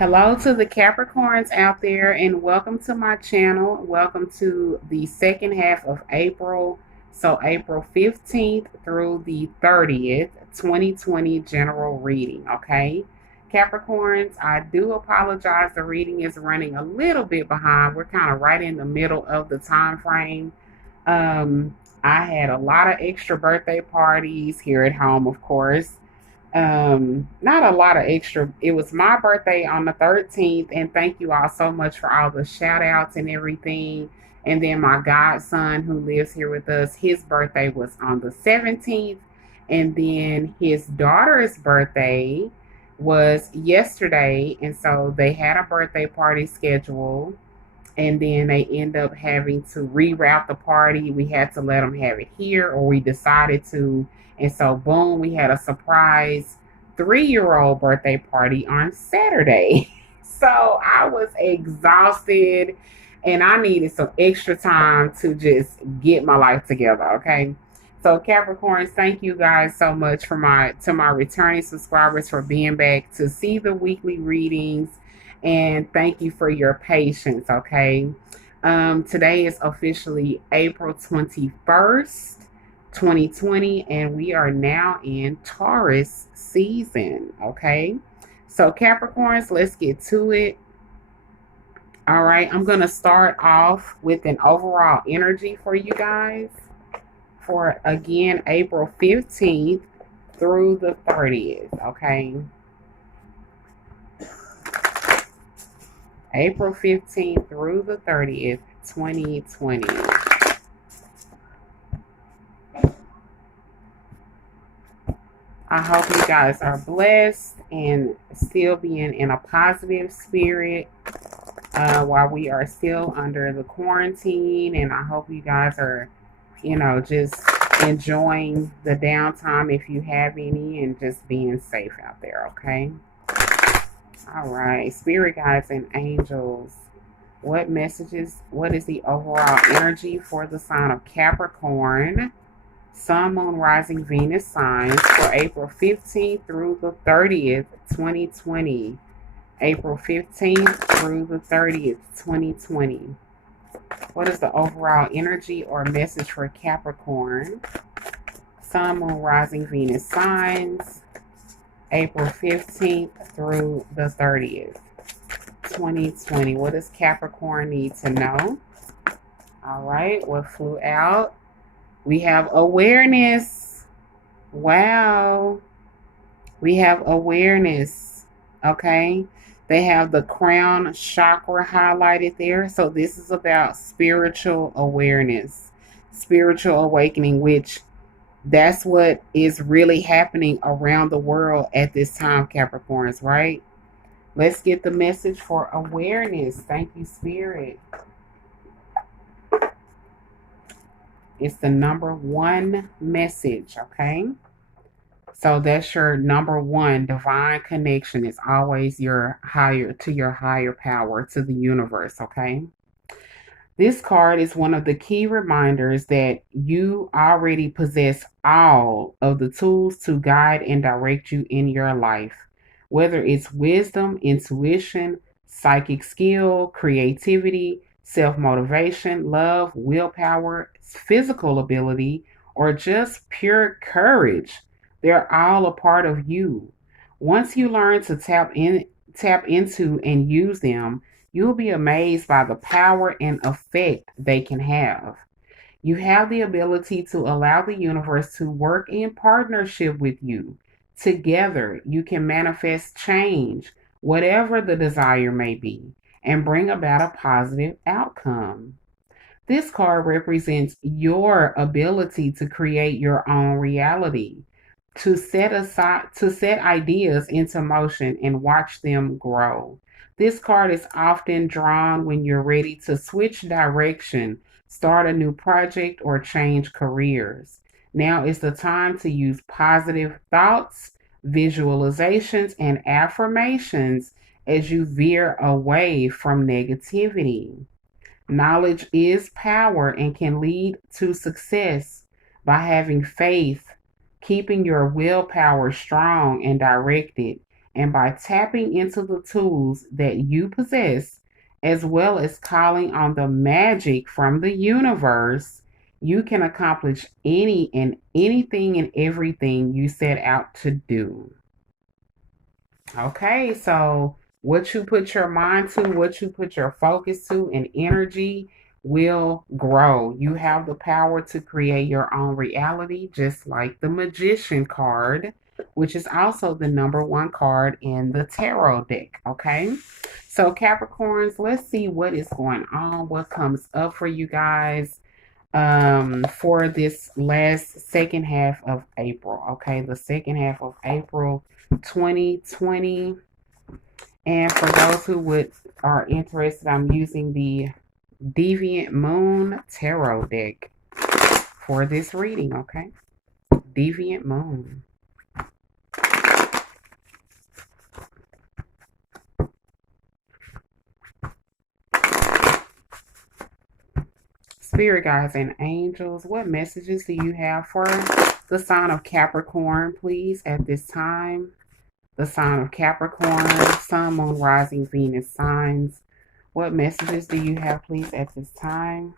Hello to the Capricorns out there, and welcome to my channel. Welcome to the second half of April. So, April 15th through the 30th, 2020 general reading. Okay, Capricorns, I do apologize. The reading is running a little bit behind. We're kind of right in the middle of the time frame. Um, I had a lot of extra birthday parties here at home, of course. Not a lot of extra. It was my birthday on the 13th, and thank you all so much for all the shout outs and everything. And then my godson, who lives here with us, his birthday was on the 17th, and then his daughter's birthday was yesterday, and so they had a birthday party scheduled, and then they end up having to reroute the party. We had to let them have it here, or we decided to. And so, boom, we had a surprise 3-year old birthday party on Saturday. So I was exhausted and I needed some extra time to just get my life together. Okay. So Capricorns, thank you guys so much for my returning subscribers for being back to see the weekly readings, and thank you for your patience. Okay. Today is officially April 21st, 2020, and we are now in Taurus season. Okay. So Capricorns, let's get to it. All right. I'm going to start off with an overall energy for you guys for, again, April 15th through the 30th. Okay. April 15th through the 30th, 2020. I hope you guys are blessed and still being in a positive spirit while we are still under the quarantine. And I hope you guys are, just enjoying the downtime if you have any, and just being safe out there. Okay. All right, spirit guides and angels. What is the overall energy for the sign of Capricorn, Sun, Moon, Rising, Venus signs for April 15th through the 30th, 2020? April 15th through the 30th, 2020. What is the overall energy or message for Capricorn, Sun, Moon, Rising, Venus signs, April 15th through the 30th, 2020. What does Capricorn need to know? All right, what flew out? We have awareness. Wow. We have awareness. Okay. They have the crown chakra highlighted there. So this is about spiritual awareness, spiritual awakening, which that's what is really happening around the world at this time, Capricorns, right? Let's get the message for awareness. Thank you, Spirit. It's the number one message, okay? So that's your number one. Divine connection is always your higher power, to the universe, okay? This card is one of the key reminders that you already possess all of the tools to guide and direct you in your life, whether it's wisdom, intuition, psychic skill, creativity, self-motivation, love, willpower, physical ability, or just pure courage. They're all a part of you. Once you learn to tap into and use them, you'll be amazed by the power and effect they can have. You have the ability to allow the universe to work in partnership with you. Together, you can manifest change, whatever the desire may be, and bring about a positive outcome. This card represents your ability to create your own reality, to set ideas into motion and watch them grow. This card is often drawn when you're ready to switch direction, start a new project, or change careers. Now is the time to use positive thoughts, visualizations, and affirmations as you veer away from negativity. Knowledge is power and can lead to success by having faith, keeping your willpower strong and directed, And by tapping into the tools that you possess, as well as calling on the magic from the universe, you can accomplish anything and everything you set out to do. Okay, so what you put your mind to, what you put your focus to, and energy will grow. You have the power to create your own reality, just like the Magician card, which is also the number one card in the tarot deck. Okay, so Capricorns, let's see what is going on, what comes up for you guys for this last second half of April. Okay, the second half of April 2020. And for those who are interested, I'm using the Deviant Moon Tarot deck for this reading, okay? Deviant Moon. Spirit guides and angels, what messages do you have for the sign of Capricorn, please, at this time? The sign of Capricorn, Sun, Moon, Rising, Venus signs. What messages do you have, please, at this time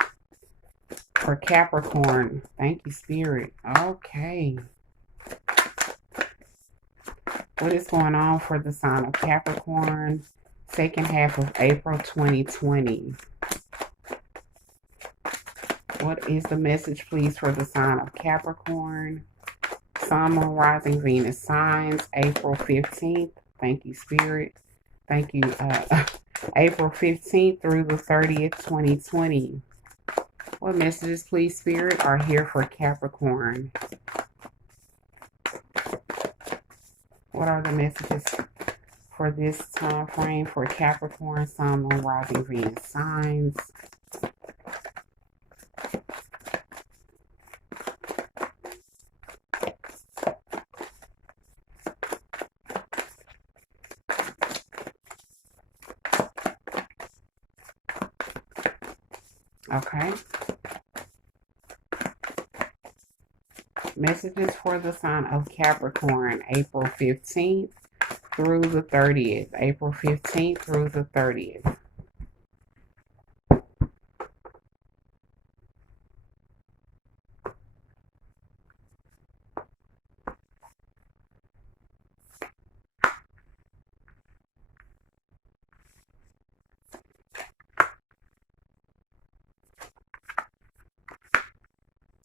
for Capricorn? Thank you, Spirit. Okay. What is going on for the sign of Capricorn, second half of April 2020? What is the message, please, for the sign of Capricorn? Sun, Moon, Rising, Venus signs, April 15th. Thank you, Spirit. Thank you. April 15th through the 30th, 2020. What messages, please, Spirit, are here for Capricorn? What are the messages for this time frame for Capricorn, Sun, Moon, Rising, Venus signs? Okay. Messages for the sign of Capricorn, April 15th through the 30th. April 15th through the 30th.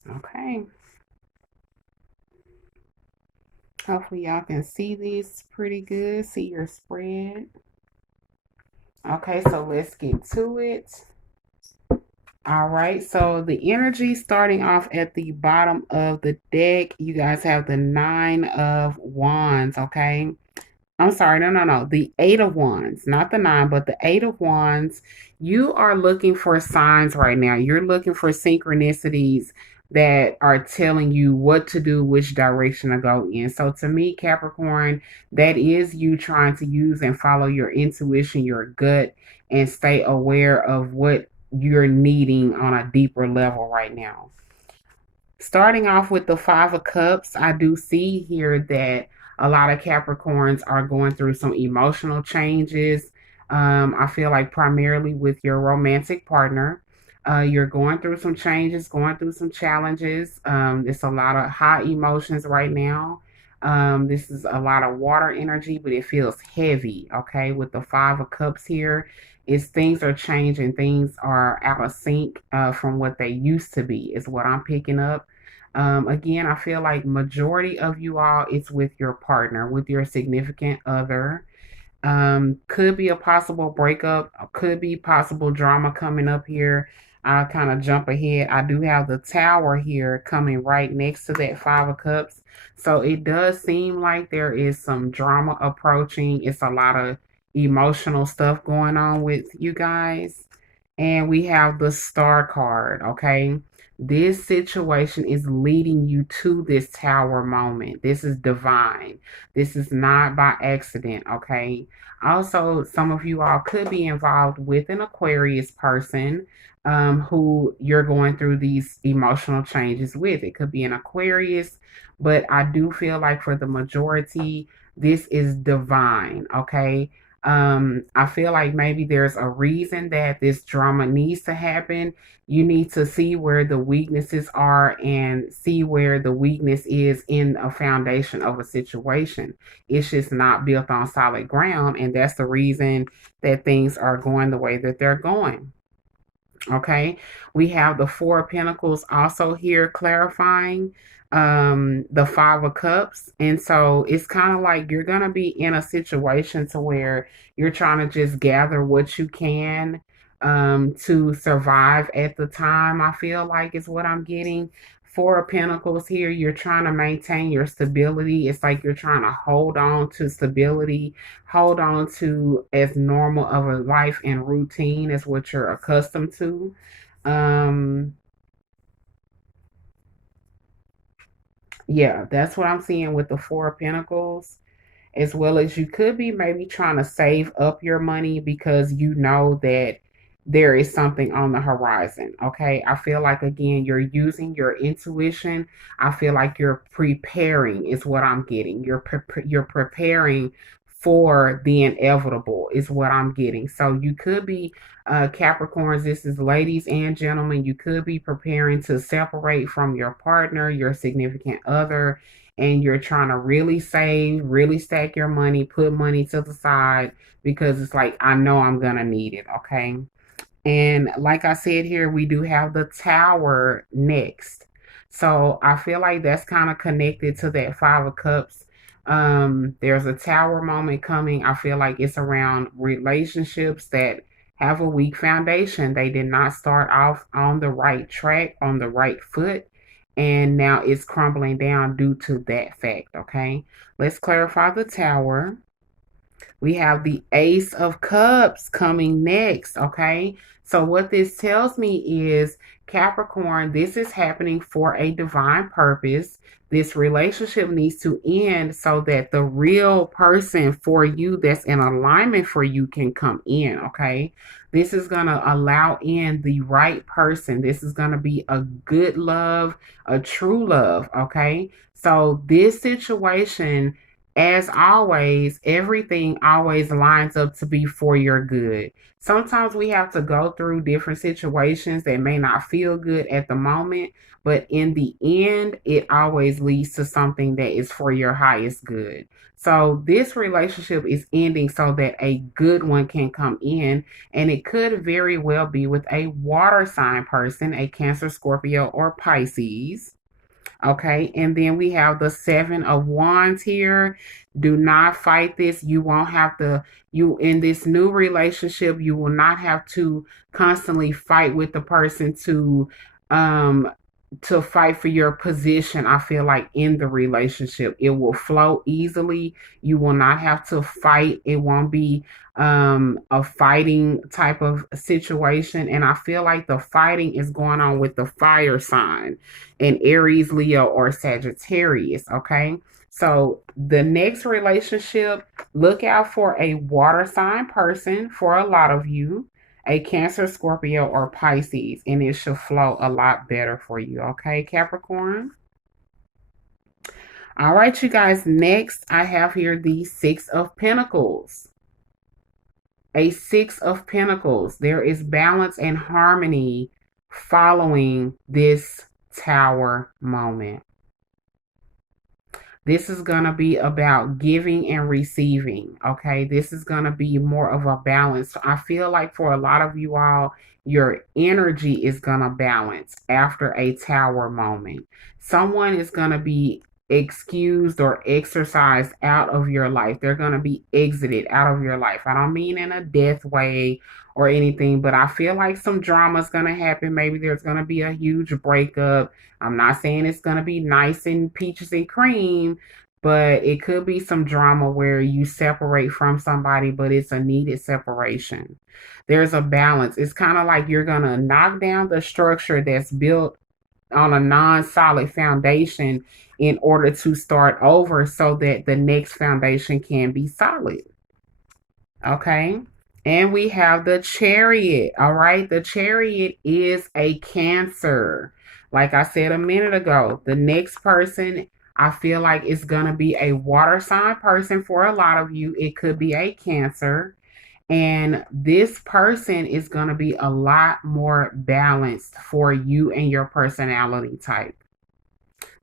Okay. Hopefully y'all can see this pretty good. See your spread. Okay, so let's get to it. All right, so the energy starting off at the bottom of the deck, you guys have the Nine of Wands, okay? I'm sorry, no. The Eight of Wands, not the nine, but the Eight of Wands. You are looking for signs right now. You're looking for synchronicities that are telling you what to do, which direction to go in. So to me, Capricorn, that is you trying to use and follow your intuition, your gut, and stay aware of what you're needing on a deeper level right now. Starting off with the Five of Cups, I do see here that a lot of Capricorns are going through some emotional changes. I feel like primarily with your romantic partner, you're going through some changes, going through some challenges. It's a lot of high emotions right now. This is a lot of water energy, but it feels heavy, okay? With the Five of Cups here, is things are changing, things are out of sync from what they used to be, is what I'm picking up. Again, I feel like majority of you all, it's with your partner, with your significant other. Could be a possible breakup, could be possible drama coming up here. I'll kind of jump ahead. I do have the Tower here coming right next to that Five of Cups. So it does seem like there is some drama approaching. It's a lot of emotional stuff going on with you guys. And we have the Star card, okay? This situation is leading you to this Tower moment. This is divine. This is not by accident, okay? Also, some of you all could be involved with an Aquarius person who you're going through these emotional changes with. It could be an Aquarius, but I do feel like for the majority, This is divine, okay? I feel like maybe there's a reason that this drama needs to happen. You need to see where the weaknesses are and see where the weakness is in a foundation of a situation. It's just not built on solid ground, and that's the reason that things are going the way that they're going. Okay, we have the Four of Pentacles also here clarifying the Five of Cups. And so it's kind of like you're going to be in a situation to where you're trying to just gather what you can to survive at the time. I feel like is what I'm getting. Four of Pentacles here, you're trying to maintain your stability. It's like you're trying to hold on to stability, hold on to as normal of a life and routine as what you're accustomed to. Um, yeah, that's what I'm seeing with the Four of Pentacles, as well as you could be maybe trying to save up your money because you know that there is something on the horizon. Okay. I feel like, again, you're using your intuition. I feel like you're preparing, is what I'm getting. You're preparing for the inevitable, is what I'm getting. So you could be, Capricorns, this is ladies and gentlemen, you could be preparing to separate from your partner, your significant other, and you're trying to really save, really stack your money, put money to the side because it's like, I know I'm going to need it. Okay. And like I said here, we do have the Tower next. So I feel like that's kind of connected to that Five of Cups. There's a Tower moment coming. I feel like it's around relationships that have a weak foundation. They did not start off on the right track, on the right foot, and now it's crumbling down due to that fact. Okay, let's clarify the Tower. We have the Ace of Cups coming next, okay? So what this tells me is, Capricorn, this is happening for a divine purpose. This relationship needs to end so that the real person for you that's in alignment for you can come in, okay? This is going to allow in the right person. This is going to be a good love, a true love, okay? So this situation, as always, everything always lines up to be for your good. Sometimes we have to go through different situations that may not feel good at the moment, but in the end, it always leads to something that is for your highest good. So this relationship is ending so that a good one can come in, and it could very well be with a water sign person, a Cancer, Scorpio, or Pisces. Okay, and then we have the Seven of Wands here. Do not fight this. You won't have to, you in this new relationship, you will not have to constantly fight with the person um to fight for your position. I feel like in the relationship, it will flow easily. You will not have to fight. It won't be a fighting type of situation. And I feel like the fighting is going on with the fire sign in Aries, Leo, or Sagittarius. Okay. So the next relationship, look out for a water sign person for a lot of you, a Cancer, Scorpio, or Pisces, and it should flow a lot better for you. Okay, Capricorn? All right, you guys. Next, I have here the Six of Pentacles. A Six of Pentacles. There is balance and harmony following this Tower moment. This is going to be about giving and receiving. Okay. This is going to be more of a balance. I feel like for a lot of you all, your energy is going to balance after a Tower moment. Someone is going to be excused or exorcised out of your life. They're going to be exited out of your life. I don't mean in a death way or anything, but I feel like some drama is going to happen. Maybe there's going to be a huge breakup. I'm not saying it's going to be nice and peaches and cream, but it could be some drama where you separate from somebody, but it's a needed separation. There's a balance. It's kind of like you're going to knock down the structure that's built on a non-solid foundation in order to start over so that the next foundation can be solid. Okay. And we have the Chariot. All right. The Chariot is a Cancer. Like I said a minute ago, the next person, I feel like it's going to be a water sign person for a lot of you. It could be a Cancer. And this person is going to be a lot more balanced for you and your personality type.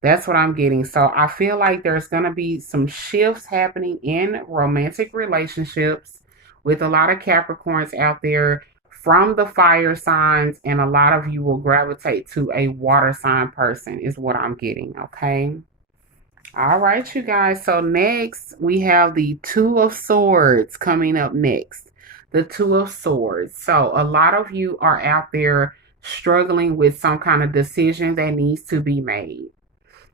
That's what I'm getting. So I feel like there's going to be some shifts happening in romantic relationships with a lot of Capricorns out there from the fire signs, and a lot of you will gravitate to a water sign person, is what I'm getting. Okay. All right, you guys. So next we have the Two of Swords coming up next. The Two of Swords. So a lot of you are out there struggling with some kind of decision that needs to be made.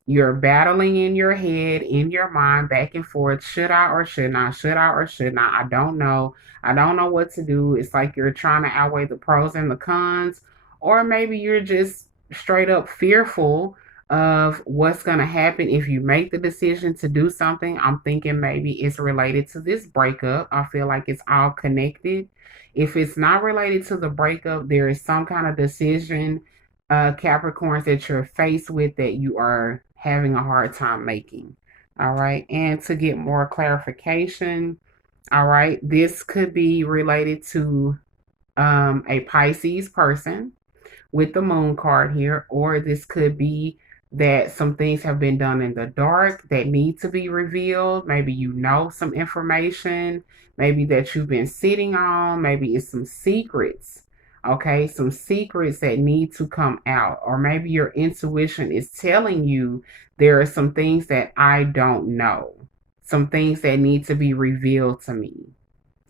You're battling in your head, in your mind, back and forth. Should I or should not? Should I or should not? I don't know. I don't know what to do. It's like you're trying to outweigh the pros and the cons. Or maybe you're just straight up fearful of what's going to happen if you make the decision to do something. I'm thinking maybe it's related to this breakup. I feel like it's all connected. If it's not related to the breakup, there is some kind of decision, Capricorns, that you're faced with that you are having a hard time making. All right. And to get more clarification, all right, this could be related to a Pisces person with the moon card here, or this could be that some things have been done in the dark that need to be revealed. Maybe you know some information, maybe that you've been sitting on, maybe it's some secrets. Okay, some secrets that need to come out, or maybe your intuition is telling you there are some things that I don't know, some things that need to be revealed to me.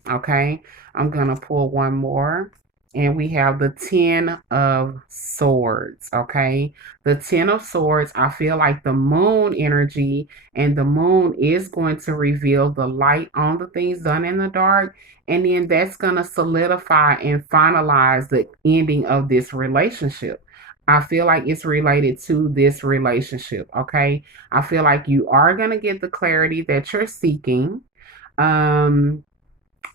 Okay, I'm gonna pull one more. And we have the Ten of Swords. Okay, the Ten of Swords, I feel like the moon energy, and the moon is going to reveal the light on the things done in the dark. And then that's going to solidify and finalize the ending of this relationship. I feel like it's related to this relationship. Okay, I feel like you are going to get the clarity that you're seeking. Um,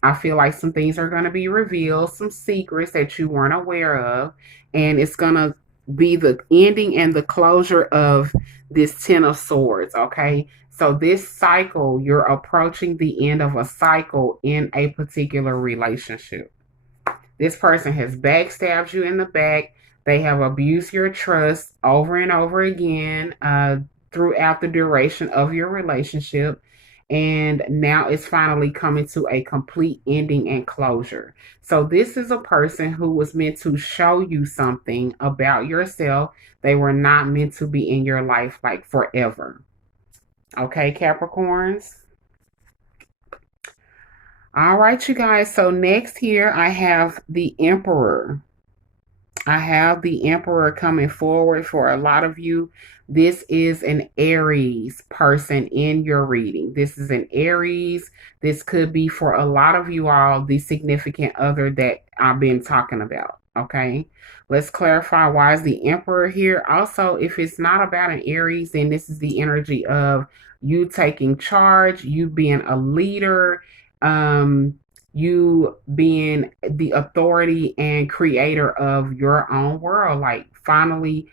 I feel like some things are going to be revealed, some secrets that you weren't aware of, and it's going to be the ending and the closure of this Ten of Swords, okay? So this cycle, you're approaching the end of a cycle in a particular relationship. This person has backstabbed you in the back. They have abused your trust over and over again throughout the duration of your relationship. And now it's finally coming to a complete ending and closure. So this is a person who was meant to show you something about yourself. They were not meant to be in your life like forever. Okay, Capricorns? All right, you guys. So next here, I have the Emperor. I have the Emperor coming forward for a lot of you. This is an Aries person in your reading. This is an Aries. This could be for a lot of you all the significant other that I've been talking about. Okay, let's clarify why is the Emperor here. Also, if it's not about an Aries, then this is the energy of you taking charge, you being a leader, you being the authority and creator of your own world, like finally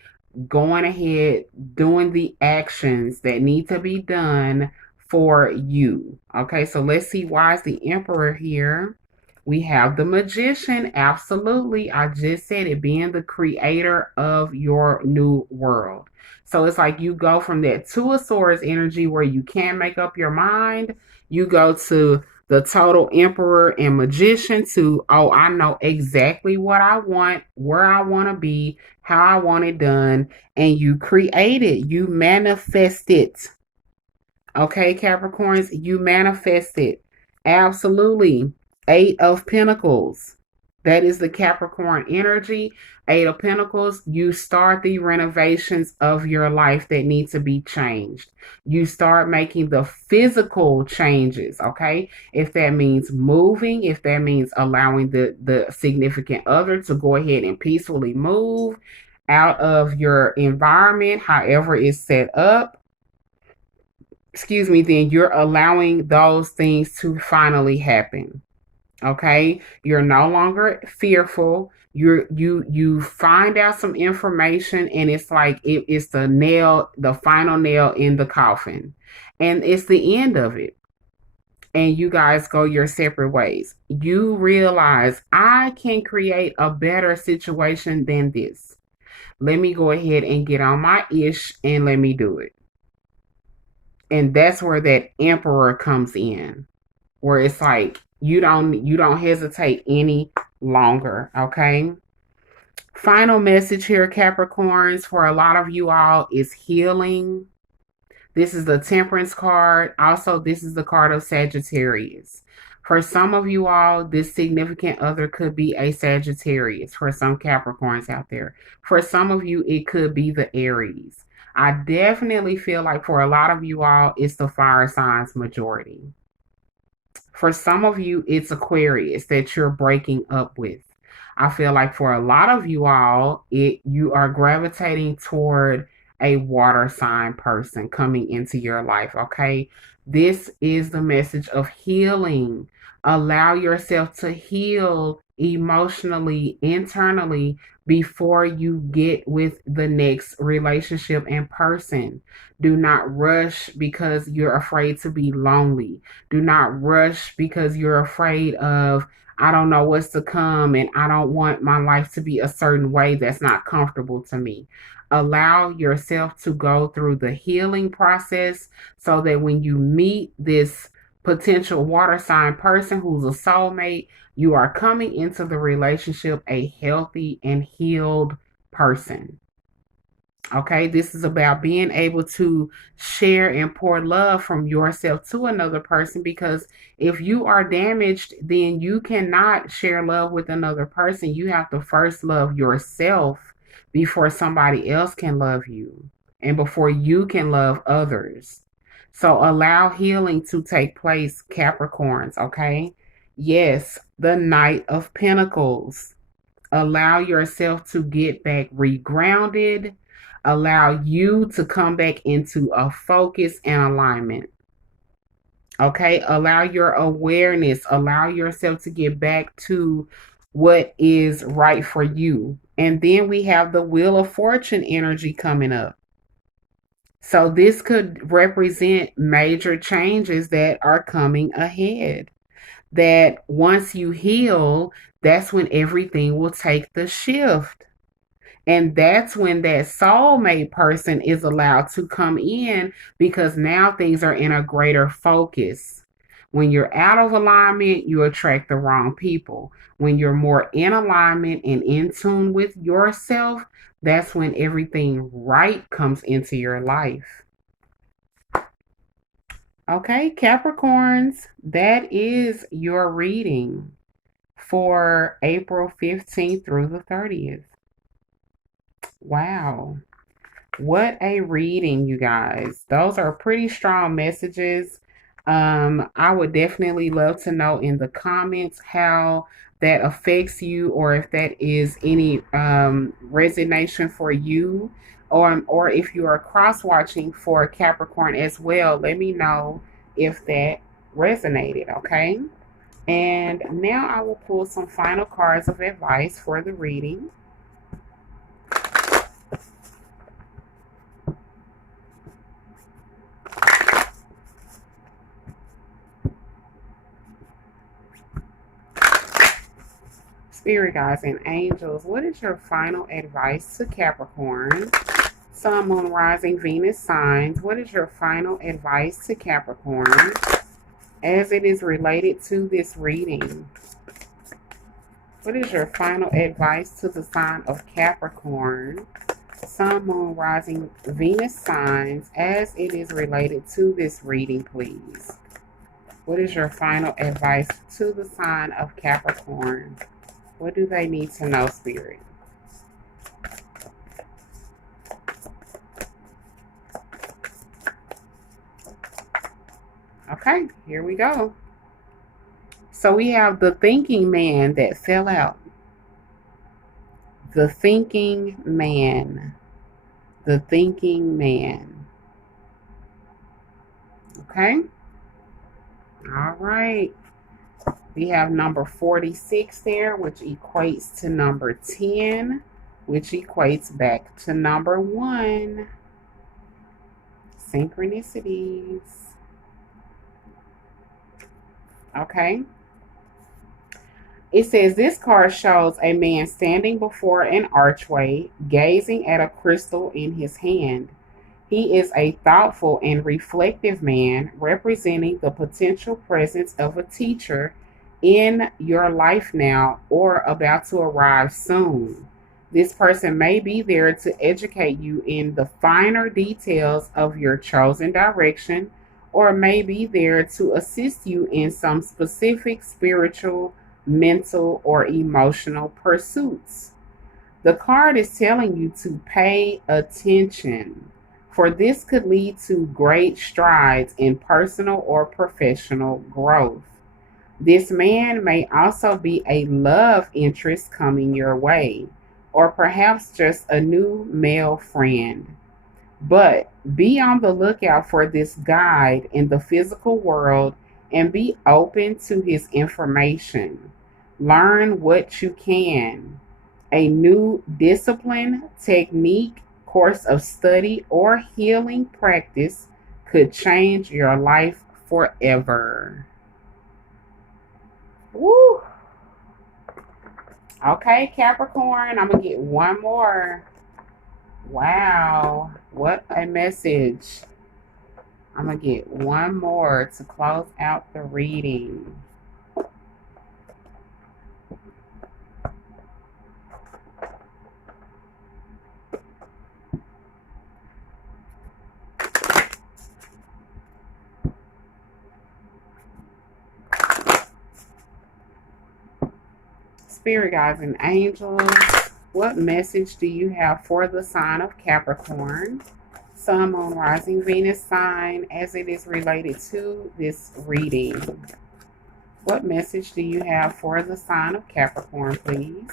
going ahead, doing the actions that need to be done for you. Okay, so let's see why is the Emperor here. We have the Magician. Absolutely. I just said it, being the creator of your new world. So it's like you go from that Two of Swords energy where you can't make up your mind. You go to the total Emperor and Magician to, oh, I know exactly what I want, where I want to be, how I want it done. And you create it. You manifest it. Okay, Capricorns, you manifest it. Absolutely. Eight of Pentacles. That is the Capricorn energy. Eight of Pentacles, you start the renovations of your life that need to be changed. You start making the physical changes, okay? If that means moving, if that means allowing the significant other to go ahead and peacefully move out of your environment, however it's set up, excuse me, then you're allowing those things to finally happen. Okay, you're no longer fearful. You find out some information, and it's like it's the final nail in the coffin, and it's the end of it. And you guys go your separate ways. You realize I can create a better situation than this. Let me go ahead and get on my ish and let me do it. And that's where that emperor comes in, where it's like you don't hesitate any longer. Okay, final message here, Capricorns, for a lot of you all is healing. This is the Temperance card. Also, this is the card of Sagittarius. For some of you all, this significant other could be a Sagittarius. For some Capricorns out there, for some of you, it could be the Aries. I definitely feel like for a lot of you all, it's the fire signs majority. For some of you, it's Aquarius that you're breaking up with. I feel like for a lot of you all, you are gravitating toward a water sign person coming into your life, okay? This is the message of healing. Allow yourself to heal emotionally, internally, before you get with the next relationship and person. Do not rush because you're afraid to be lonely. Do not rush because you're afraid of, I don't know what's to come, and I don't want my life to be a certain way that's not comfortable to me. Allow yourself to go through the healing process so that when you meet this potential water sign person who's a soulmate, you are coming into the relationship a healthy and healed person. Okay, this is about being able to share and pour love from yourself to another person, because if you are damaged, then you cannot share love with another person. You have to first love yourself before somebody else can love you and before you can love others. So allow healing to take place, Capricorns, okay? Yes, the Knight of Pentacles. Allow yourself to get back regrounded. Allow you to come back into a focus and alignment. Okay, allow your awareness, allow yourself to get back to what is right for you. And then we have the Wheel of Fortune energy coming up. So this could represent major changes that are coming ahead. That once you heal, that's when everything will take the shift. And that's when that soulmate person is allowed to come in, because now things are in a greater focus. When you're out of alignment, you attract the wrong people. When you're more in alignment and in tune with yourself, that's when everything right comes into your life. Okay, Capricorns, that is your reading for April 15th through the 30th. Wow. What a reading, you guys. Those are pretty strong messages. I would definitely love to know in the comments how that affects you, or if that is any resignation for you, or if you are cross watching for Capricorn as well. Let me know if that resonated, okay? And now I will pull some final cards of advice for the reading. Spirit guides and angels, what is your final advice to Capricorn? Sun, Moon, Rising, Venus signs, what is your final advice to Capricorn as it is related to this reading? What is your final advice to the sign of Capricorn? Sun, Moon, Rising, Venus signs as it is related to this reading, please. What is your final advice to the sign of Capricorn? What do they need to know, Spirit? Okay, here we go. So we have the thinking man that fell out. The thinking man. The thinking man. Okay? All right. We have number 46 there, which equates to number 10, which equates back to number 1. Synchronicities. Okay. It says this card shows a man standing before an archway, gazing at a crystal in his hand. He is a thoughtful and reflective man, representing the potential presence of a teacher in your life now or about to arrive soon. This person may be there to educate you in the finer details of your chosen direction, or may be there to assist you in some specific spiritual, mental, or emotional pursuits. The card is telling you to pay attention, for this could lead to great strides in personal or professional growth. This man may also be a love interest coming your way, or perhaps just a new male friend. But be on the lookout for this guide in the physical world and be open to his information. Learn what you can. A new discipline, technique, course of study, or healing practice could change your life forever. Woo! Okay, Capricorn, I'm going to get one more. Wow, what a message. I'm going to get one more to close out the reading. Spirit guides and angels, what message do you have for the sign of Capricorn, Sun, Moon, Rising, Venus sign as it is related to this reading? What message do you have for the sign of Capricorn, please?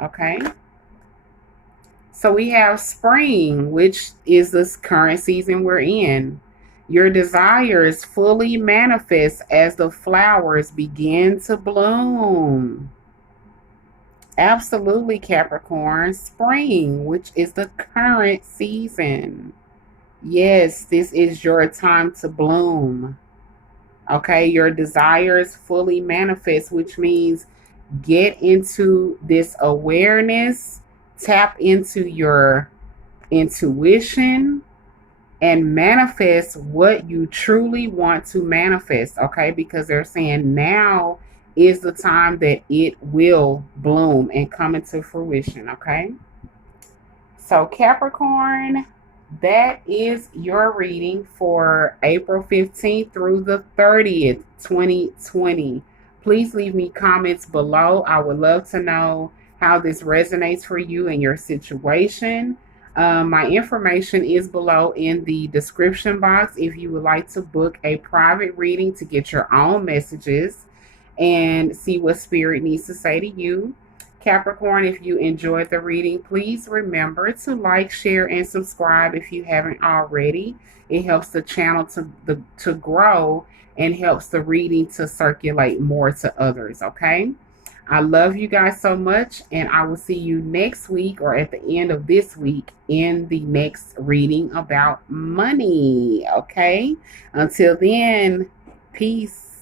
Okay. So we have spring, which is this current season we're in. Your desires fully manifest as the flowers begin to bloom. Absolutely, Capricorn. Spring, which is the current season. Yes, this is your time to bloom. Okay, your desires fully manifest, which means get into this awareness, tap into your intuition, and manifest what you truly want to manifest. Okay, because they're saying now is the time that it will bloom and come into fruition. Okay, so Capricorn, that is your reading for April 15th through the 30th, 2020. Please leave me comments below. I would love to know how this resonates for you and your situation. My information is below in the description box if you would like to book a private reading to get your own messages and see what Spirit needs to say to you. Capricorn, if you enjoyed the reading, please remember to like, share, and subscribe if you haven't already. It helps the channel to grow and helps the reading to circulate more to others, okay? I love you guys so much, and I will see you next week or at the end of this week in the next reading about money, okay? Until then, peace.